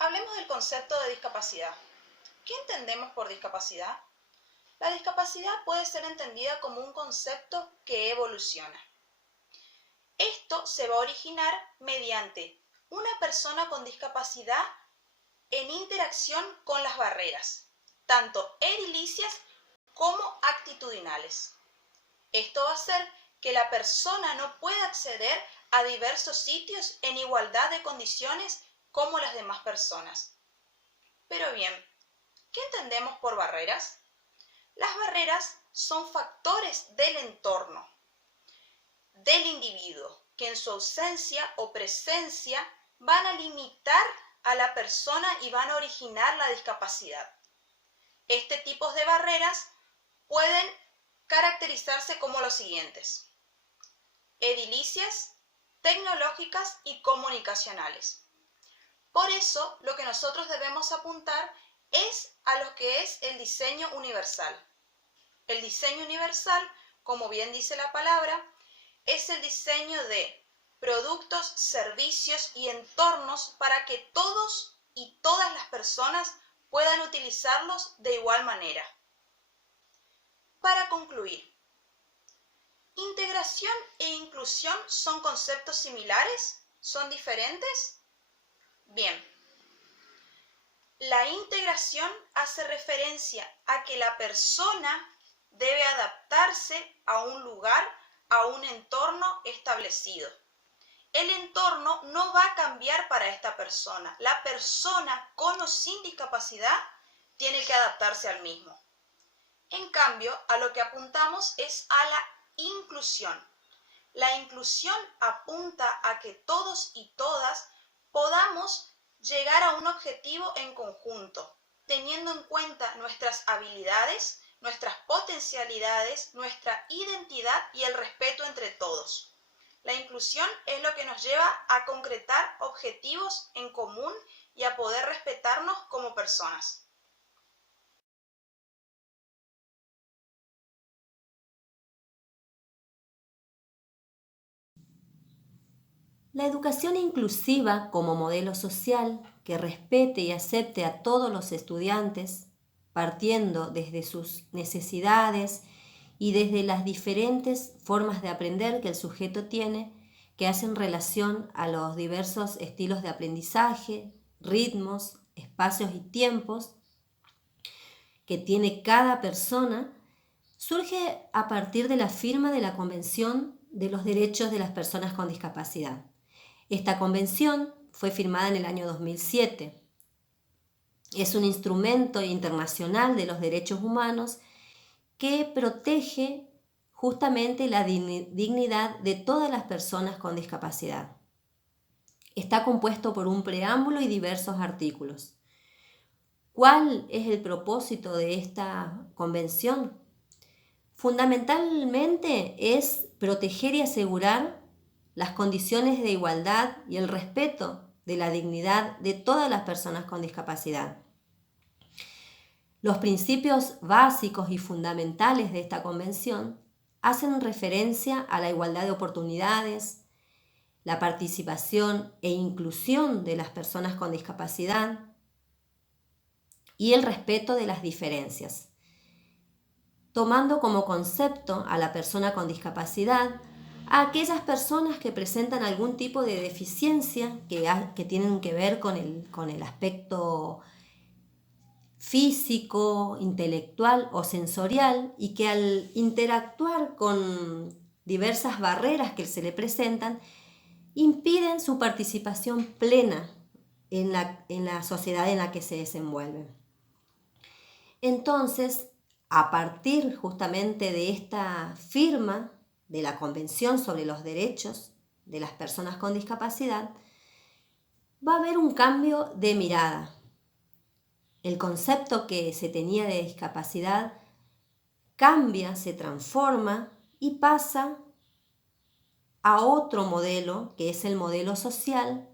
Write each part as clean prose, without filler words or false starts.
Hablemos del concepto de discapacidad. ¿Qué entendemos por discapacidad? La discapacidad puede ser entendida como un concepto que evoluciona. Esto se va a originar mediante una persona con discapacidad en interacción con las barreras, tanto edilicias como actitudinales. Esto va a hacer que la persona no pueda acceder a diversos sitios en igualdad de condiciones como las demás personas. Pero bien, ¿qué entendemos por barreras? Las barreras son factores del entorno, del individuo, que en su ausencia o presencia van a limitar a la persona y van a originar la discapacidad. Este tipo de barreras pueden caracterizarse como los siguientes: edilicias, tecnológicas y comunicacionales. Por eso, lo que nosotros debemos apuntar es a lo que es el diseño universal. El diseño universal, como bien dice la palabra, es el diseño de productos, servicios y entornos para que todos y todas las personas puedan utilizarlos de igual manera. Para concluir, ¿integración e inclusión son conceptos similares? ¿Son diferentes? Bien, la integración hace referencia a que la persona debe adaptarse a un lugar, a un entorno establecido. El entorno no va a cambiar para esta persona. La persona con o sin discapacidad tiene que adaptarse al mismo. En cambio, a lo que apuntamos es a la inclusión. La inclusión apunta a que todos y todas podamos llegar a un objetivo en conjunto, teniendo en cuenta nuestras habilidades, nuestras potencialidades, nuestra identidad y el respeto entre todos. La inclusión es lo que nos lleva a concretar objetivos en común y a poder respetarnos como personas. La educación inclusiva como modelo social que respete y acepte a todos los estudiantes, partiendo desde sus necesidades y desde las diferentes formas de aprender que el sujeto tiene, que hacen relación a los diversos estilos de aprendizaje, ritmos, espacios y tiempos que tiene cada persona, surge a partir de la firma de la Convención de los Derechos de las Personas con Discapacidad. Esta convención fue firmada en el año 2007. Es un instrumento internacional de los derechos humanos que protege justamente la dignidad de todas las personas con discapacidad. Está compuesto por un preámbulo y diversos artículos. ¿Cuál es el propósito de esta convención? Fundamentalmente es proteger y asegurar las condiciones de igualdad y el respeto de la dignidad de todas las personas con discapacidad. Los principios básicos y fundamentales de esta convención hacen referencia a la igualdad de oportunidades, la participación e inclusión de las personas con discapacidad y el respeto de las diferencias, tomando como concepto a la persona con discapacidad a aquellas personas que presentan algún tipo de deficiencia que tienen que ver con el aspecto físico, intelectual o sensorial, y que al interactuar con diversas barreras que se le presentan, impiden su participación plena en la sociedad en la que se desenvuelven. Entonces, a partir justamente de esta firma de la Convención sobre los Derechos de las Personas con Discapacidad, va a haber un cambio de mirada. El concepto que se tenía de discapacidad cambia, se transforma y pasa a otro modelo, que es el modelo social,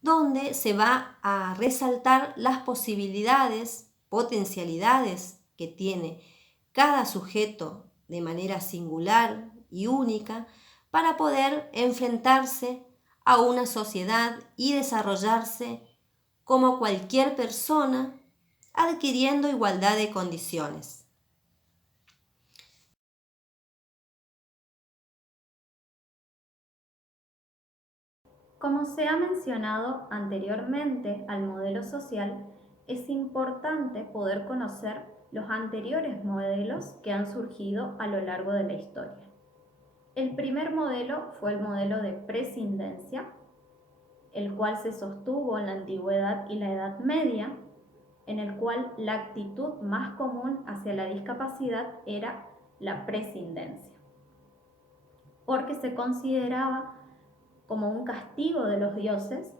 donde se va a resaltar las posibilidades, potencialidades que tiene cada sujeto de manera singular y única para poder enfrentarse a una sociedad y desarrollarse como cualquier persona, adquiriendo igualdad de condiciones. Como se ha mencionado anteriormente al modelo social, es importante poder conocer los anteriores modelos que han surgido a lo largo de la historia. El primer modelo fue el modelo de prescindencia, el cual se sostuvo en la antigüedad y la Edad Media, en el cual la actitud más común hacia la discapacidad era la prescindencia, porque se consideraba como un castigo de los dioses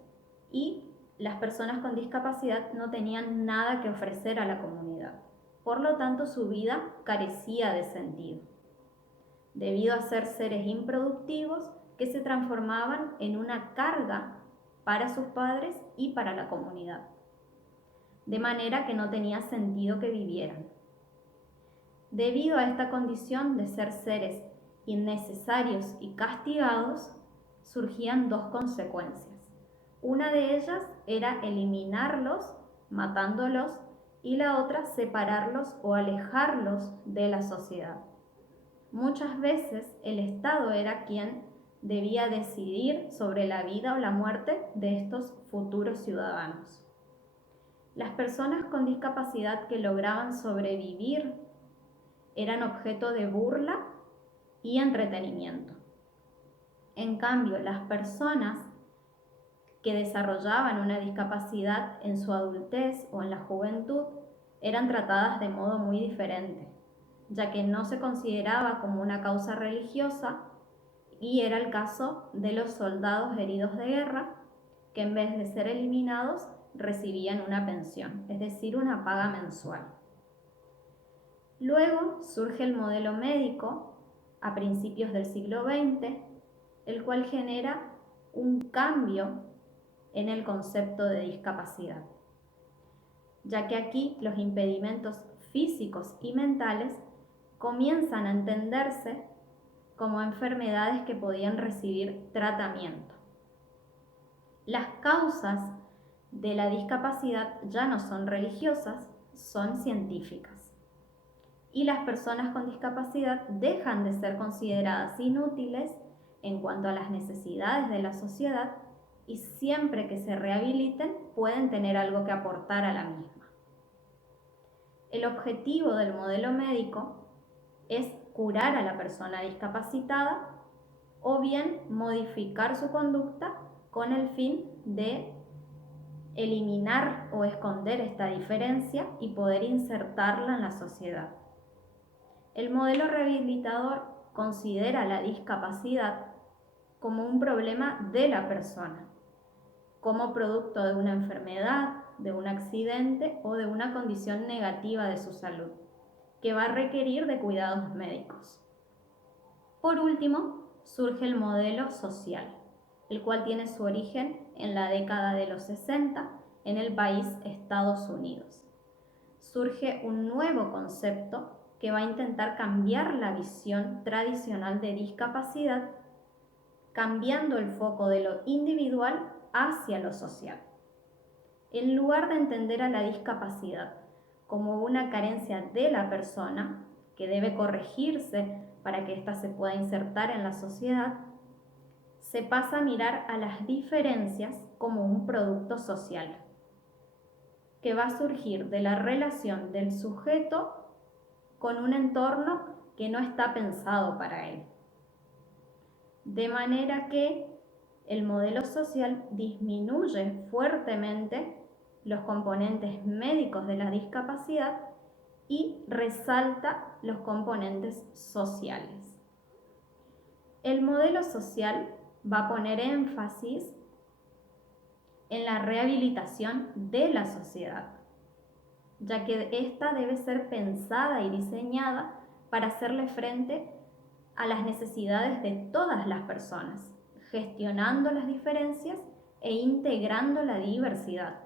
y las personas con discapacidad no tenían nada que ofrecer a la comunidad. Por lo tanto, su vida carecía de sentido, debido a ser seres improductivos que se transformaban en una carga para sus padres y para la comunidad, de manera que no tenía sentido que vivieran. Debido a esta condición de ser seres innecesarios y castigados, surgían dos consecuencias. Una de ellas era eliminarlos, matándolos, y la otra separarlos o alejarlos de la sociedad. Muchas veces el Estado era quien debía decidir sobre la vida o la muerte de estos futuros ciudadanos. Las personas con discapacidad que lograban sobrevivir eran objeto de burla y entretenimiento. En cambio, las personas que desarrollaban una discapacidad en su adultez o en la juventud eran tratadas de modo muy diferente, ya que no se consideraba como una causa religiosa, y era el caso de los soldados heridos de guerra, que en vez de ser eliminados recibían una pensión, es decir, una paga mensual. Luego surge el modelo médico a principios del siglo XX, el cual genera un cambio en el concepto de discapacidad, ya que aquí los impedimentos físicos y mentales comienzan a entenderse como enfermedades que podían recibir tratamiento. Las causas de la discapacidad ya no son religiosas, son científicas. Y las personas con discapacidad dejan de ser consideradas inútiles en cuanto a las necesidades de la sociedad, y siempre que se rehabiliten pueden tener algo que aportar a la misma. El objetivo del modelo médico es curar a la persona discapacitada o bien modificar su conducta con el fin de eliminar o esconder esta diferencia y poder insertarla en la sociedad. El modelo rehabilitador considera la discapacidad como un problema de la persona, como producto de una enfermedad, de un accidente o de una condición negativa de su salud, que va a requerir de cuidados médicos. Por último, surge el modelo social, el cual tiene su origen en la década de los 60 en el país Estados Unidos. Surge un nuevo concepto que va a intentar cambiar la visión tradicional de discapacidad, cambiando el foco de lo individual hacia lo social. En lugar de entender a la discapacidad como una carencia de la persona que debe corregirse para que ésta se pueda insertar en la sociedad, se pasa a mirar a las diferencias como un producto social que va a surgir de la relación del sujeto con un entorno que no está pensado para él. De manera que el modelo social disminuye fuertemente los componentes médicos de la discapacidad y resalta los componentes sociales. El modelo social va a poner énfasis en la rehabilitación de la sociedad, ya que ésta debe ser pensada y diseñada para hacerle frente a las necesidades de todas las personas, gestionando las diferencias e integrando la diversidad.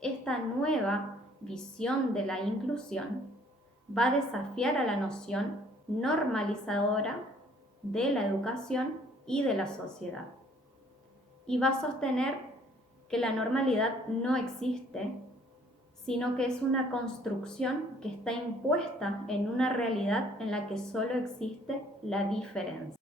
Esta nueva visión de la inclusión va a desafiar a la noción normalizadora de la educación y de la sociedad, y va a sostener que la normalidad no existe, sino que es una construcción que está impuesta en una realidad en la que solo existe la diferencia.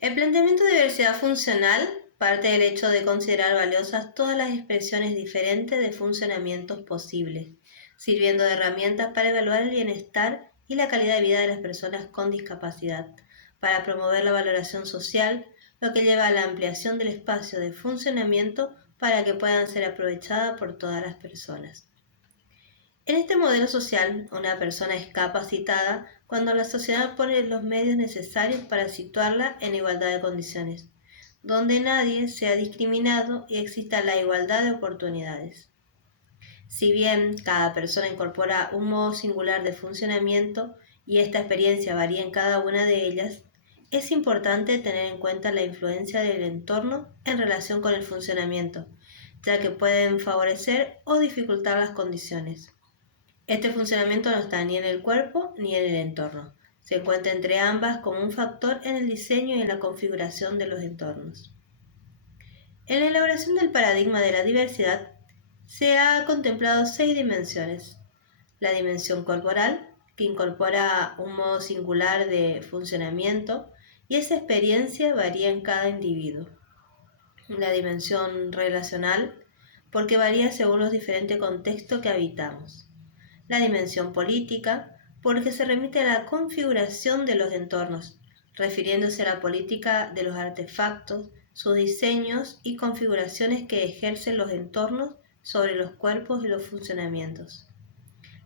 El planteamiento de diversidad funcional parte del hecho de considerar valiosas todas las expresiones diferentes de funcionamientos posibles, sirviendo de herramientas para evaluar el bienestar y la calidad de vida de las personas con discapacidad, para promover la valoración social, lo que lleva a la ampliación del espacio de funcionamiento para que puedan ser aprovechadas por todas las personas. En este modelo social, una persona es capacitada cuando la sociedad pone los medios necesarios para situarla en igualdad de condiciones, donde nadie sea discriminado y exista la igualdad de oportunidades. Si bien cada persona incorpora un modo singular de funcionamiento y esta experiencia varía en cada una de ellas, es importante tener en cuenta la influencia del entorno en relación con el funcionamiento, ya que pueden favorecer o dificultar las condiciones. Este funcionamiento no está ni en el cuerpo ni en el entorno. Se encuentra entre ambas como un factor en el diseño y en la configuración de los entornos. En la elaboración del paradigma de la diversidad se ha contemplado 6 dimensiones. La dimensión corporal, que incorpora un modo singular de funcionamiento y esa experiencia varía en cada individuo. La dimensión relacional, porque varía según los diferentes contextos que habitamos. La dimensión política, porque se remite a la configuración de los entornos, refiriéndose a la política de los artefactos, sus diseños y configuraciones que ejercen los entornos sobre los cuerpos y los funcionamientos.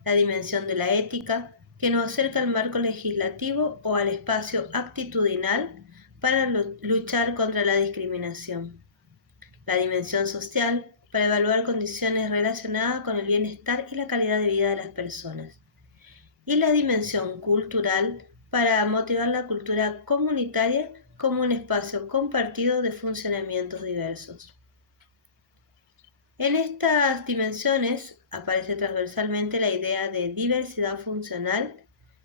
La dimensión de la ética, que nos acerca al marco legislativo o al espacio actitudinal para luchar contra la discriminación. La dimensión social, para evaluar condiciones relacionadas con el bienestar y la calidad de vida de las personas. Y la dimensión cultural, para motivar la cultura comunitaria como un espacio compartido de funcionamientos diversos. En estas dimensiones aparece transversalmente la idea de diversidad funcional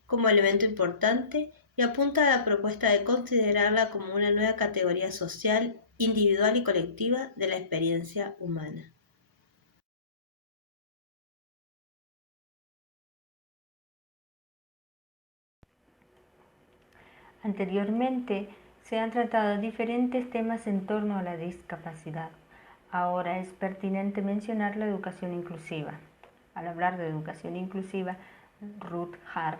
como elemento importante y apunta a la propuesta de considerarla como una nueva categoría social, individual y colectiva de la experiencia humana. Anteriormente se han tratado diferentes temas en torno a la discapacidad. Ahora es pertinente mencionar la educación inclusiva. Al hablar de educación inclusiva, Ruth Harf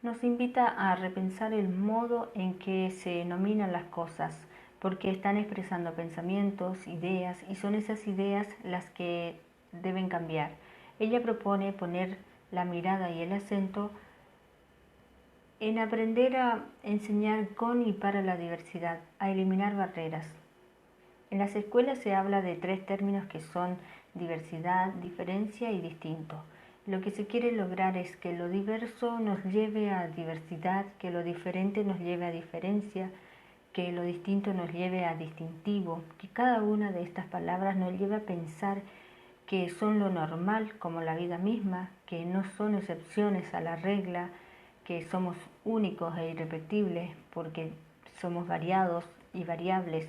nos invita a repensar el modo en que se denominan las cosas, porque están expresando pensamientos, ideas, y son esas ideas las que deben cambiar. Ella propone poner la mirada y el acento en aprender a enseñar con y para la diversidad, a eliminar barreras. En las escuelas se habla de 3 términos que son diversidad, diferencia y distinto. Lo que se quiere lograr es que lo diverso nos lleve a diversidad, que lo diferente nos lleve a diferencia, que lo distinto nos lleve a distintivo, que cada una de estas palabras nos lleve a pensar que son lo normal como la vida misma, que no son excepciones a la regla, que somos únicos e irrepetibles porque somos variados y variables.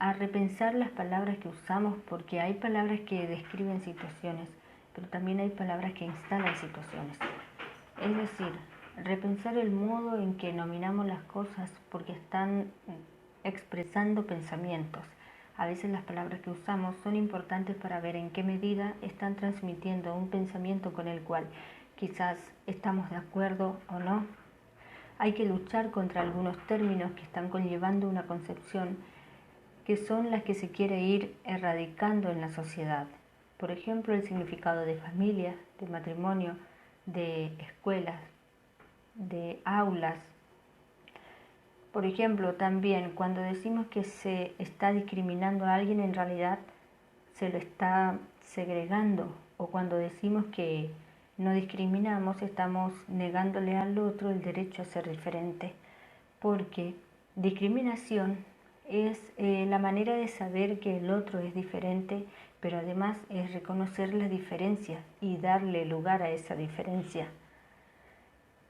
A repensar las palabras que usamos, porque hay palabras que describen situaciones, pero también hay palabras que instalan situaciones. Es decir, repensar el modo en que nominamos las cosas porque están expresando pensamientos. A veces las palabras que usamos son importantes para ver en qué medida están transmitiendo un pensamiento con el cual quizás estamos de acuerdo o no. Hay que luchar contra algunos términos que están conllevando una concepción que son las que se quiere ir erradicando en la sociedad. Por ejemplo, el significado de familia, de matrimonio, de escuelas, de aulas. Por ejemplo, también cuando decimos que se está discriminando a alguien, en realidad se lo está segregando, o cuando decimos que no discriminamos, estamos negándole al otro el derecho a ser diferente, porque discriminación es la manera de saber que el otro es diferente, pero además es reconocer la diferencia y darle lugar a esa diferencia.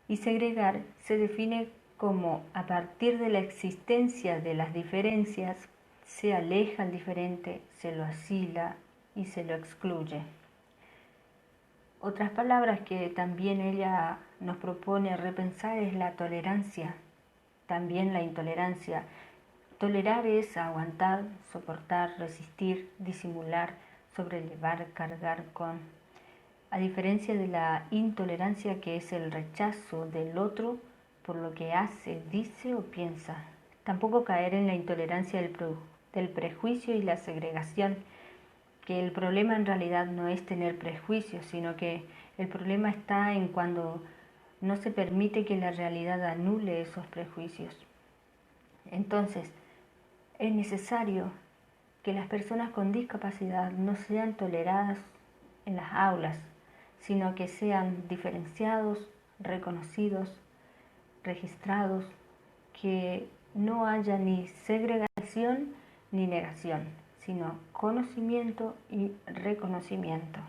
Y segregar se define como a partir de la existencia de las diferencias se aleja al diferente, se lo asila y se lo excluye. Otras palabras que también ella nos propone repensar es la tolerancia, también la intolerancia. Tolerar es aguantar, soportar, resistir, disimular, sobrellevar, cargar con. A diferencia de la intolerancia, que es el rechazo del otro por lo que hace, dice o piensa. Tampoco caer en la intolerancia del prejuicio y la segregación, que el problema en realidad no es tener prejuicios, sino que el problema está en cuando no se permite que la realidad anule esos prejuicios. Entonces, es necesario que las personas con discapacidad no sean toleradas en las aulas, sino que sean diferenciados, reconocidos, registrados, que no haya ni segregación ni negación, sino conocimiento y reconocimiento.